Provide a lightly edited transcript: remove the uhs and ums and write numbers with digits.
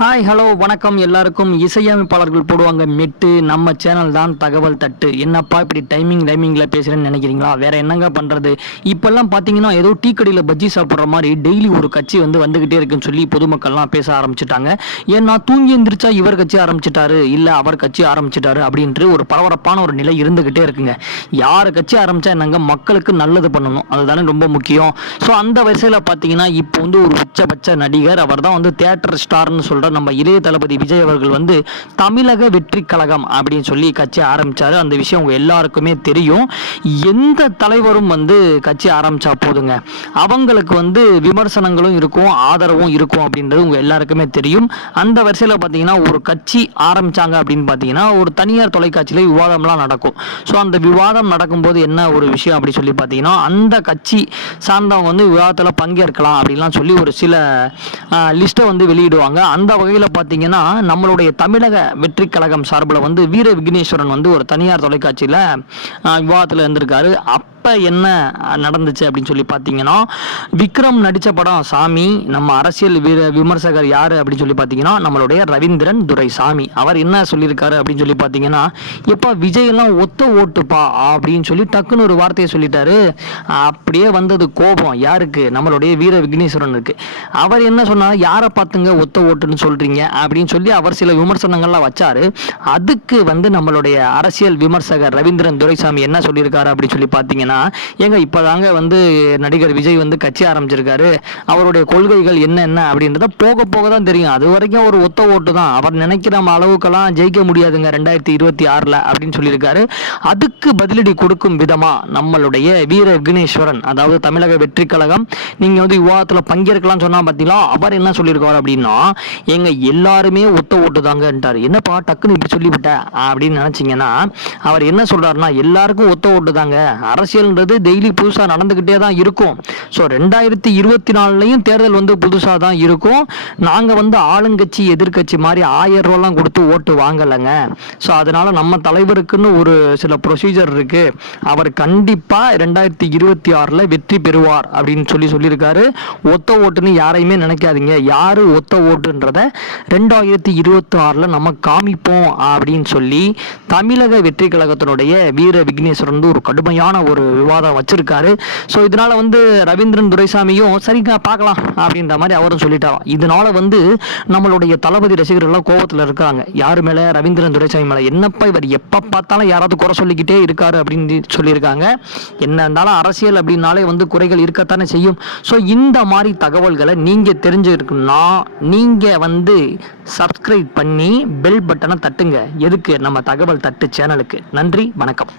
Hi hello வணக்கம் எல்லாருக்கும். இசையமைப்பாளர்கள் போடுவாங்க மெட்டு, நம்ம சேனல் தான் தகவல் தட்டு. என்னப்பா இப்படி டைமிங்கில் பேசுகிறேன்னு நினைக்கிறீங்களா? வேற என்னங்க பண்ணுறது? இப்போல்லாம் பார்த்தீங்கன்னா ஏதோ டீ கடையில் பஜ்ஜி சாப்பிட்ற மாதிரி டெய்லி ஒரு கட்சி வந்துக்கிட்டே இருக்குன்னு சொல்லி பொதுமக்கள்லாம் பேச ஆரம்பிச்சிட்டாங்க. ஏன்னா தூங்கி எந்திரிச்சா இவர் கட்சி ஆரம்பிச்சிட்டாரு, இல்லை அவர் கட்சி ஆரம்பிச்சிட்டாரு அப்படின்ட்டு ஒரு பரபரப்பான ஒரு நிலை இருந்துக்கிட்டே இருக்குங்க. யார் கட்சி ஆரம்பித்தா என்னங்க, மக்களுக்கு நல்லது பண்ணணும், அதுதானே ரொம்ப முக்கியம். ஸோ அந்த வரிசையில் பார்த்தீங்கன்னா இப்போ ஒரு உச்சபட்ச நடிகர், அவர் தான் தியேட்டர் ஸ்டார்னு சொல்ற நம்ம இளைய தளபதி விஜய் அவர்கள் தமிழக வெற்றி கழகம் அப்படின்னு சொல்லி கட்சி ஆரம்பிச்சாரு. அந்த விஷயம் உங்க எல்லாருக்குமே தெரியும். எந்த தலைவரும் கட்சி ஆரம்பிச்சா போதுங்க, அவங்களுக்கு விமர்சனங்களும் இருக்கும், ஆதரவும் இருக்கும் அப்படின்றது உங்க எல்லாருக்குமே தெரியும். அந்த வரிசையில் பார்த்தீங்கன்னா ஒரு கட்சி ஆரம்பிச்சாங்க அப்படின்னு பார்த்தீங்கன்னா ஒரு தனியார் தொலைக்காட்சியில விவாதம்லாம் நடக்கும். ஸோ அந்த விவாதம் நடக்கும்போது என்ன ஒரு விஷயம் அப்படி சொல்லி பார்த்தீங்கன்னா, அந்த கட்சி சார்ந்தவங்க விவாதத்தில் பங்கேற்கலாம் அப்படின்லாம் சொல்லி ஒரு சில லிஸ்ட்டை வெளியிடுவாங்க. அந்த வகையில் பார்த்தீங்கன்னா நம்மளுடைய தமிழக வெற்றி கழகம் சார்பில் வீர விக்னேஸ்வரன் ஒரு தனியார் தொலைக்காட்சியில் விவாதத்தில் இருந்திருக்காரு. அப்போ என்ன நடந்துச்சு அப்படின்னு சொல்லி பார்த்தீங்கன்னா, விக்ரம் நடித்த படம் சாமி, நம்ம அரசியல் விமர்சகர் யார் அப்படின்னு சொல்லி பார்த்தீங்கன்னா நம்மளுடைய ரவீந்திரன் துரைசாமி. அவர் என்ன சொல்லியிருக்காரு அப்படின்னு சொல்லி பார்த்தீங்கன்னா, எப்போ விஜயெல்லாம் ஒத்த ஓட்டுப்பா அப்படின்னு சொல்லி டக்குன்னு ஒரு வார்த்தையை சொல்லிட்டாரு. அப்படியே வந்தது கோபம் யாருக்கு, நம்மளுடைய வீர விக்னேஸ்வரனுக்கு. அவர் என்ன சொன்னார், யாரை பார்த்துங்க ஒத்த ஓட்டுன்னு சொல்றீங்க அப்படின்னு சொல்லி அவர் சில விமர்சனங்கள்லாம் வச்சாரு. அதுக்கு நம்மளுடைய அரசியல் விமர்சகர் ரவீந்திரன் துரைசாமி என்ன சொல்லியிருக்காரு அப்படின்னு சொல்லி பார்த்தீங்கன்னா, ஏங்க இப்பதாங்க நடிகர் விஜய் கட்சி ஆரம்பிச்சிருக்காரு, அவருடைய கொள்கைகள் என்ன அப்படின்றத போக போக தான் தெரியும், அது வரைக்கும் ஒரு ஒத்த ஓட்டு தான், அவர் நினைக்கிற அளவுக்கெல்லாம் ஜெயிக்க முடியாதுங்க 2026 அப்படின்னு சொல்லியிருக்காரு. அதுக்கு பதிலடி கொடுக்கும் விதமா நம்மளுடைய வீர விக்னேஸ்வரன், அதாவது தமிழக வெற்றி கழகம், நீங்க விவாதத்தில் பங்கேற்கலாம் சொன்னா பார்த்தீங்களா, அவர் என்ன சொல்லியிருக்காரு அப்படின்னா, எங்க எல்லாருமே ஒத்த ஓட்டு தாங்கன்றாரு. என்னப்பா டக்குன்னு இப்படி சொல்லிவிட்ட அப்படின்னு நினைச்சீங்கன்னா, அவர் என்ன சொல்றாருன்னா, எல்லாருக்கும் ஒத்த ஓட்டு தாங்க, அரசியல்ன்றது டெய்லி புதுசா நடந்துகிட்டே தான் இருக்கும். ஸோ 2024 தேர்தல் புதுசா தான் இருக்கும். நாங்க ஆளுங்கட்சி எதிர்கட்சி மாதிரி 1000 ரூபாய்லாம் கொடுத்து ஓட்டு வாங்கலைங்க. ஸோ அதனால நம்ம தலைவருக்குன்னு ஒரு சில ப்ரொசீஜர் இருக்கு, அவர் கண்டிப்பா 2026 வெற்றி பெறுவார் அப்படின்னு சொல்லியிருக்காரு. ஒத்த ஓட்டுன்னு யாரையுமே நினைக்காதீங்க, யாரு ஒத்த ஓட்டுன்றத 2026 நம்ம காமிப்போம் அப்படின்னு சொல்லி தமிழக வெற்றி கழகத்தினுடைய வீர விக்னேஸ்வரன் ஒரு கடுமையான ஒரு விவாதம் வச்சிருக்காரு. ஸோ இதனால ரவீந்திரன் துரைசாமியும் சரிங்க பார்க்கலாம் அப்படின்ற மாதிரி அவரும் சொல்லிட்டாராம். இதனால நம்மளுடைய தளபதி ரசிகர்கள் கோபத்தில் இருக்காங்க. யாரு மேல, ரவீந்திரன் துரைசாமி மேல. என்னப்பா இவர் எப்ப பார்த்தாலும் யாராவது குறை சொல்லிக்கிட்டே இருக்காரு அப்படின்னு சொல்லியிருக்காங்க. என்ன இருந்தாலும் அரசியல் அப்படின்னாலே குறைகள் இருக்கத்தானே செய்யும். ஸோ இந்த மாதிரி தகவல்களை நீங்க தெரிஞ்சிருக்குன்னா நீங்க சப்ஸ்கிரைப் பண்ணி பெல் பட்டனை தட்டுங்க. எதுக்கு, நம்ம தகவல் தட்டு சேனலுக்கு. நன்றி, வணக்கம்.